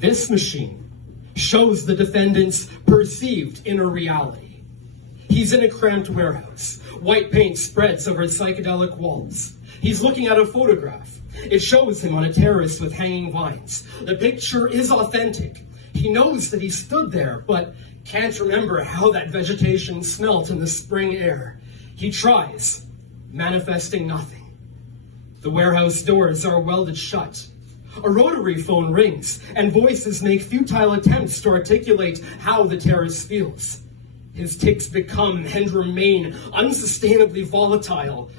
This machine shows the defendant's perceived inner reality. He's in a cramped warehouse. White paint spreads over psychedelic walls. He's looking at a photograph. It shows him on a terrace with hanging vines. The picture is authentic. He knows that he stood there, but can't remember how that vegetation smelt in the spring air. He tries, manifesting nothing. The warehouse doors are welded shut. A rotary phone rings, and voices make futile attempts to articulate how the terrace feels. His tics become and remain unsustainably volatile,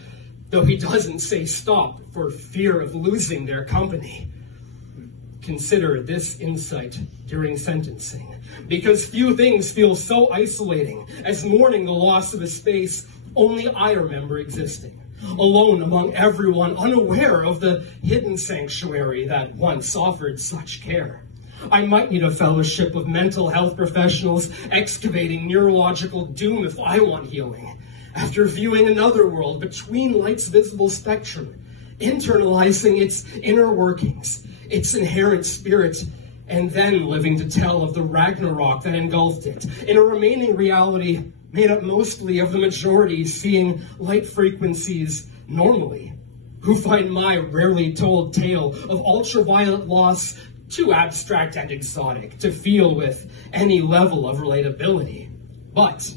though he doesn't say stop for fear of losing their company. Consider this insight during sentencing, because few things feel so isolating as mourning the loss of a space only I remember existing, alone among everyone, unaware of the hidden sanctuary that once offered such care. I might need a fellowship of mental health professionals excavating neurological doom if I want healing. After viewing another world between light's visible spectrum, internalizing its inner workings, its inherent spirit, and then living to tell of the Ragnarok that engulfed it, in a remaining reality made up mostly of the majority seeing light frequencies normally, who find my rarely told tale of ultraviolet loss too abstract and exotic to feel with any level of relatability. But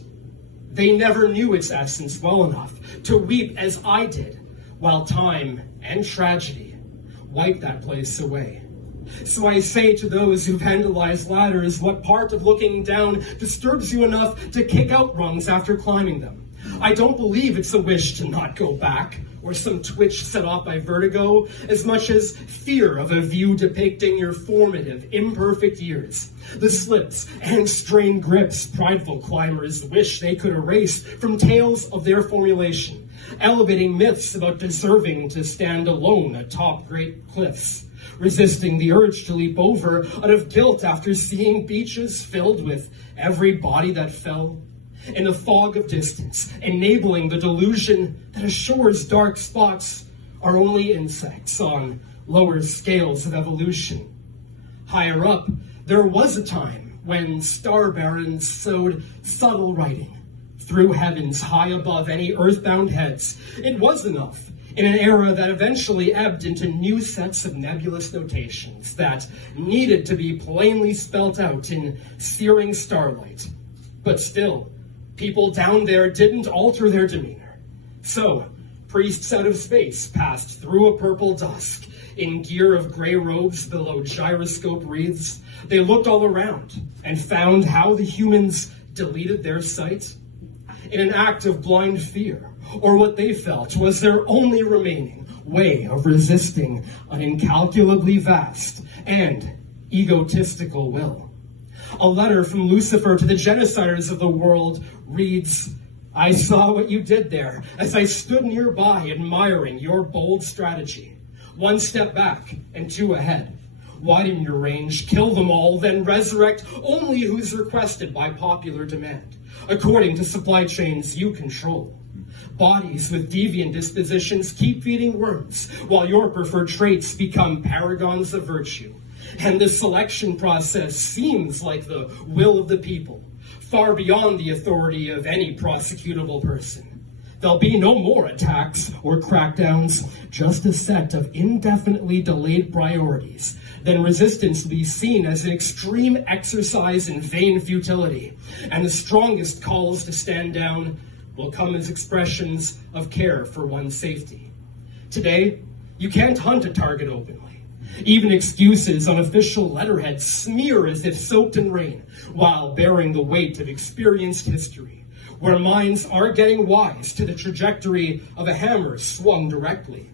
they never knew its essence well enough to weep as I did, while time and tragedy wiped that place away. So I say to those who vandalize ladders, what part of looking down disturbs you enough to kick out rungs after climbing them? I don't believe it's a wish to not go back, or some twitch set off by vertigo, as much as fear of a view depicting your formative, imperfect years. The slips and strained grips prideful climbers wish they could erase from tales of their formulation, elevating myths about deserving to stand alone atop great cliffs, resisting the urge to leap over out of guilt after seeing beaches filled with every body that fell. In the fog of distance, enabling the delusion that a shore's dark spots are only insects on lower scales of evolution. Higher up, there was a time when star barons sowed subtle writing through heavens high above any earthbound heads. It was enough in an era that eventually ebbed into new sets of nebulous notations that needed to be plainly spelt out in searing starlight. But still, people down there didn't alter their demeanor. So, priests out of space passed through a purple dusk in gear of gray robes below gyroscope wreaths. They looked all around and found how the humans deleted their sight in an act of blind fear, or what they felt was their only remaining way of resisting an incalculably vast and egotistical will. A letter from Lucifer to the genociders of the world reads, I saw what you did there as I stood nearby admiring your bold strategy. One step back and two ahead. Widen your range, kill them all, then resurrect only who's requested by popular demand, according to supply chains you control. Bodies with deviant dispositions keep feeding worms, while your preferred traits become paragons of virtue. And the selection process seems like the will of the people, far beyond the authority of any prosecutable person. There'll be no more attacks or crackdowns, just a set of indefinitely delayed priorities. Then resistance will be seen as an extreme exercise in vain futility, and the strongest calls to stand down will come as expressions of care for one's safety. Today, you can't hunt a target openly. Even excuses on official letterheads smear as if soaked in rain, while bearing the weight of experienced history, where minds are getting wise to the trajectory of a hammer swung directly.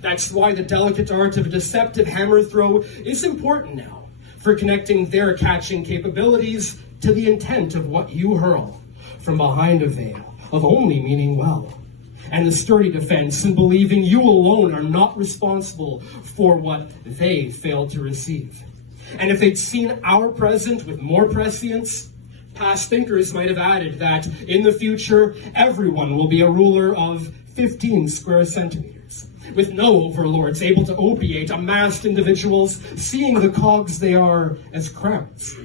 That's why the delicate art of a deceptive hammer throw is important now, for connecting their catching capabilities to the intent of what you hurl, from behind a veil of only meaning well, and the sturdy defense in believing you alone are not responsible for what they failed to receive. And if they'd seen our present with more prescience, past thinkers might have added that in the future, everyone will be a ruler of 15 square centimeters, with no overlords able to opiate amassed individuals, seeing the cogs they are as crowns,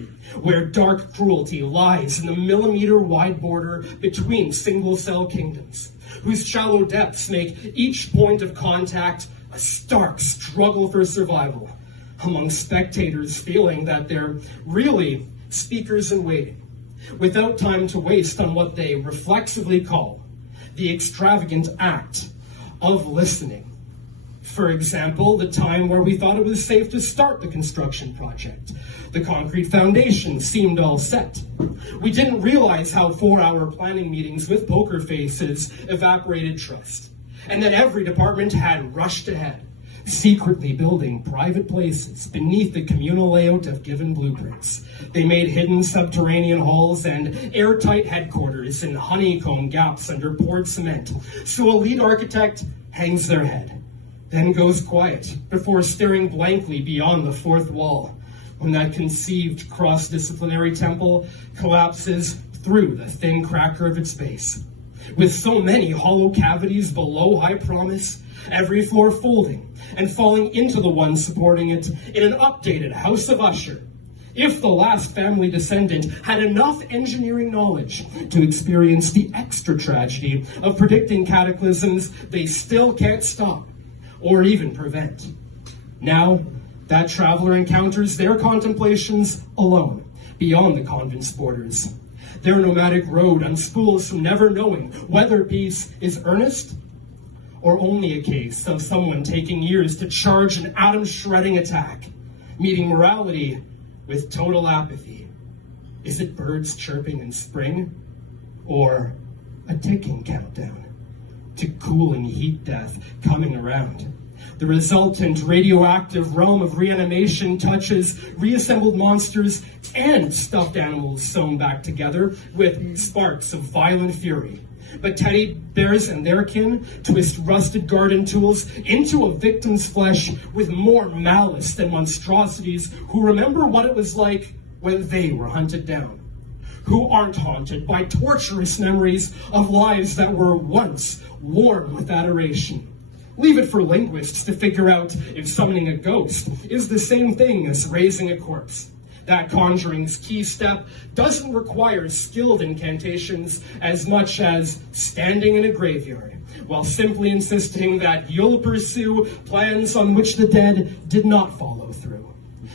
where dark cruelty lies in the millimeter-wide border between single-cell kingdoms, whose shallow depths make each point of contact a stark struggle for survival, among spectators feeling that they're really speakers in waiting, without time to waste on what they reflexively call the extravagant act of listening. For example, the time where we thought it was safe to start the construction project. The concrete foundation seemed all set. We didn't realize how 4-hour planning meetings with poker faces evaporated trust. And then every department had rushed ahead, secretly building private places beneath the communal layout of given blueprints. They made hidden subterranean halls and airtight headquarters in honeycomb gaps under poured cement, so a lead architect hangs their head, then goes quiet before staring blankly beyond the fourth wall when that conceived cross-disciplinary temple collapses through the thin cracker of its base. With so many hollow cavities below high promise, every floor folding and falling into the one supporting it in an updated House of Usher. If the last family descendant had enough engineering knowledge to experience the extra tragedy of predicting cataclysms they still can't stop or even prevent. Now, that traveler encounters their contemplations alone, beyond the convent's borders. Their nomadic road unspools from never knowing whether peace is earnest or only a case of someone taking years to charge an atom-shredding attack, meeting morality with total apathy. Is it birds chirping in spring, or a ticking countdown to cooling heat death coming around? The resultant radioactive realm of reanimation touches reassembled monsters and stuffed animals sewn back together with sparks of violent fury. But teddy bears and their kin twist rusted garden tools into a victim's flesh with more malice than monstrosities who remember what it was like when they were hunted down, who aren't haunted by torturous memories of lives that were once warm with adoration. Leave it for linguists to figure out if summoning a ghost is the same thing as raising a corpse. That conjuring's key step doesn't require skilled incantations as much as standing in a graveyard, while simply insisting that you'll pursue plans on which the dead did not follow through.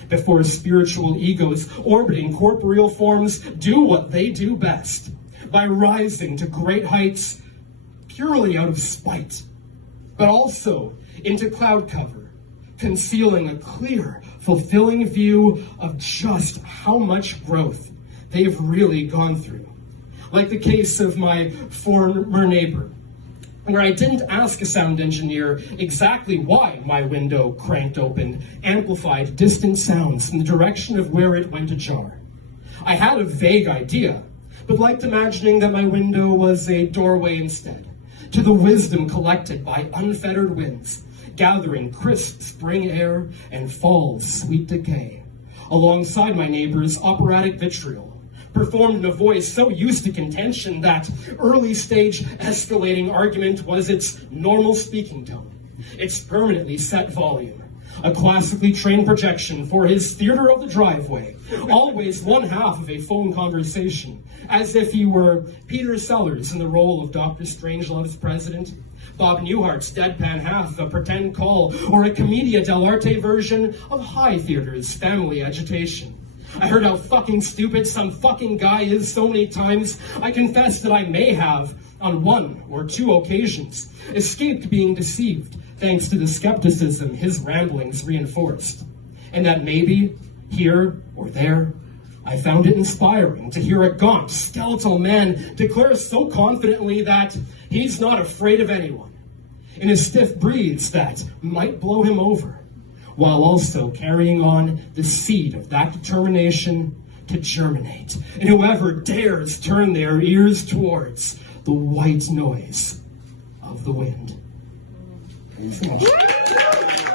Before spiritual egos orbiting corporeal forms do what they do best, by rising to great heights purely out of spite, but also into cloud cover, concealing a clear, fulfilling view of just how much growth they've really gone through. Like the case of my former neighbor, where I didn't ask a sound engineer exactly why my window cranked open, amplified distant sounds in the direction of where it went ajar. I had a vague idea, but liked imagining that my window was a doorway instead, to the wisdom collected by unfettered winds, gathering crisp spring air and fall's sweet decay, alongside my neighbor's operatic vitriol, performed in a voice so used to contention that early-stage escalating argument was its normal speaking tone, its permanently set volume, a classically trained projection for his theater of the driveway, always one half of a phone conversation, as if he were Peter Sellers in the role of Dr. Strangelove's president, Bob Newhart's deadpan half of a pretend call, or a Commedia dell'arte version of High Theater's family agitation. I heard how fucking stupid some fucking guy is so many times, I confess that I may have, on 1 or 2 occasions, escaped being deceived thanks to the skepticism his ramblings reinforced. And that maybe, here or there, I found it inspiring to hear a gaunt, skeletal man declare so confidently that he's not afraid of anyone, in a stiff breeze that might blow him over, while also carrying on the seed of that determination to germinate in whoever dares turn their ears towards the white noise of the wind. Thanks so much.